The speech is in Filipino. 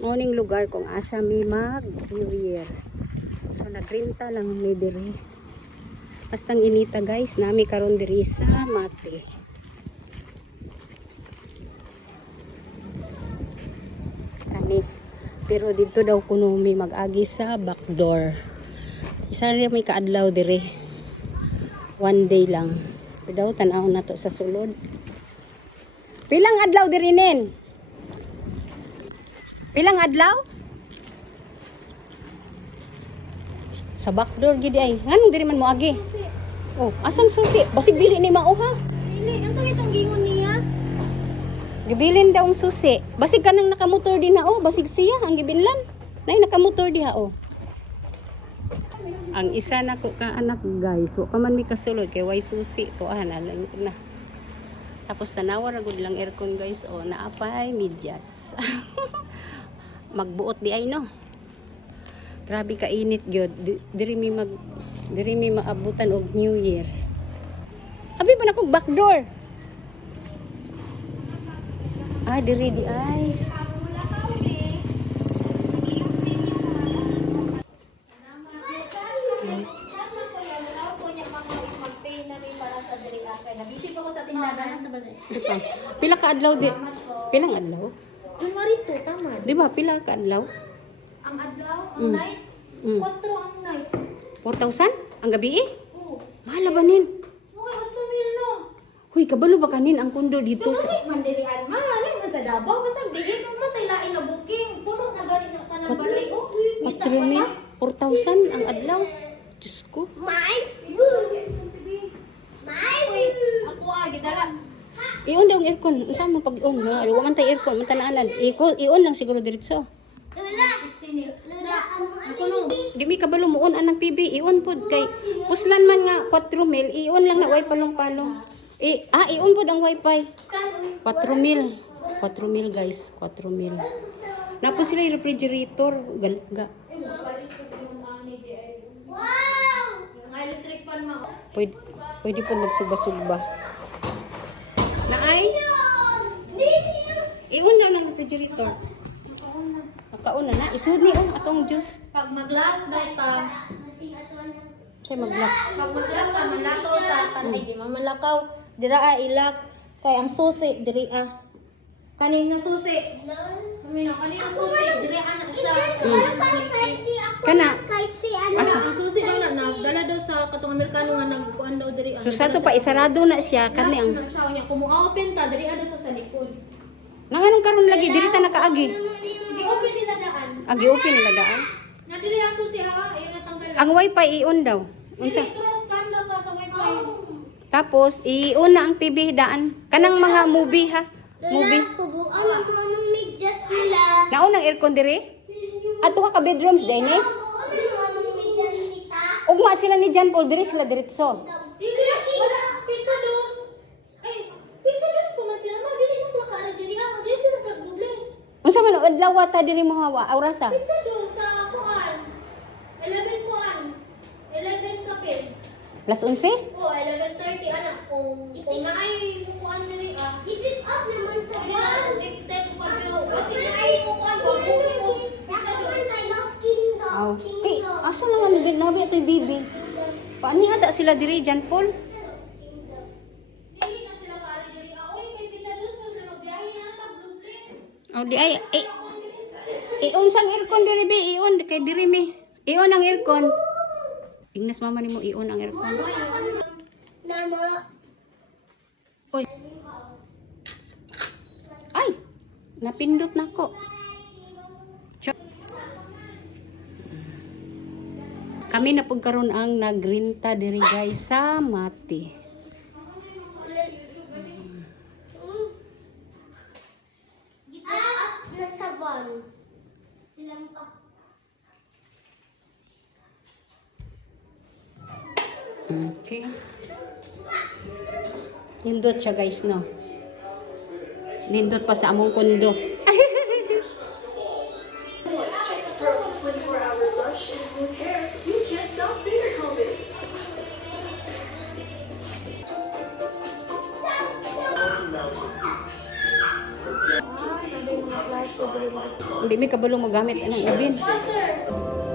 Morning lugar kung asa mi mag New Year. So nagrenta lang mi diri. Bastang inita guys, nami karon diri sa Mati. Kani. Pero dito daw kuno mi mag-agi sa backdoor. Isa rin may kaadlaw diri. One day lang. Pero daw tanaw na to sa sulod. Pilang adlaw diri nen? Pilang adlaw? Sa backdoor gid ay. Nganong diri man mo agi? Oh, asang susi? Basig dili ni mauha. Dili, ang sakit ang gingon niya. Gibilin daw ang susi. Basig kanang nakamotor din na oh, basig siya ang gibilin. Nay nakamotor diha oh. Ang isa na ko ka anak guys, so paman mi kasulod kay way susi to lang na. Tapos tanawa ra gud lang aircon guys, oh naapay medyas. Magbuot di ay no. Grabe ka init gyud. Diri mi maabutan og New Year. Abi ba nakog backdoor? Ah, diri di ay. Pila ka adlaw di? Pilang adlaw? January 2, tama. Di ba pila ka adlaw? Ang adlaw, ang night, 4 ang night. 4,000 ang gabi eh? Oo. Mahal ba nin? Okay, 8,000 no? Huy, kabalo ba kanin ang kondo dito sa Dili man diri an mahalin man sa Davao basta dili no matay lain na booking. Puno na gani ng tanan balay oh. 4,000 ang adlaw. Diyos ko. May. Ako gidala. I-on daw ang aircon. Saan mo pag-on? Huwag man tayo aircon. Mantanaanan. I-on lang siguro diretso. Ako no. Di mi kabalo mo on anang TV. I-on po. Kay puslan man nga 4,000. I-on lang na wifi palong-palong. I-on po ang wifi. 4,000. 4,000 guys. 4,000. Napon sila yung refrigerator. Galga. Wow! Ang electric pan ma. Pwede po magsugba-sugba. Naay? I-on lang ng refrigerator. Nakauna na. Isud ni atong juice. Pag mag-lock ta. Siya mag-lock. Pag mag-lock ta, malakaw ta. Tanay di man malakaw. Dira ilak. Kay ang susi diri Kaning nga susi. Kaning nga susi diri ana siya. Kana. Asa ang susi daw na nagdala daw sa katong Amerikano nga nagkuan daw diri. So sa to pa isarado na siya kani ang. Kung mo-open ta diri ada to sa likod. Nanganong karon lagi diri ta nakaagi. Gi-open nila daan. Agi open nila daan. Na diri ang susi ha, ayun natanggal. Ang wifi i-on daw. Unsa? Cross cam daw ka sa wifi. Tapos i-on na ang TV daan. Kanang mga movie ha. Movie. Kubuan mo anong medyas nila. Naon ang aircon diri? Ato ka bedrooms din eh. Ugma sila ni John Paul diri sila diretso. Dili wala pizza dos. Ay, pizza dos pa man sila ma dili na sila kaara diri dili na sa Douglas. Unsa man adlaw ta diri mo hawa? Aurasa. Pizza dos sa kuan. 11 kuan. 11 kapil. Las 11? Oh, 11:30 anak kung naay kuan diri i-pick up naman sa kuan. Extend pa daw. Kasi naay kuan ba mo pizza dos. Aw. Kay asa na nga nagid nabi atoy bibi. Paani asa sila diri John Paul? Dili na sila kaara diri oy kay pizza dos pa sila magbiyahe na tag Douglas. Aw di ay i-on sang aircon diri bi i-on kay diri mi. I-on ang aircon. Ingnas mama nimo i-on ang aircon. Namo. Oy. Ay, napindot nako. Kami na pagkaroon ang nagrenta diri guys sa Mati. Nasa van. Silang pa. Okay. Nindot siya guys no. Nindot pa sa among kondo. Hindi may kabalong magamit ng ubin. Water.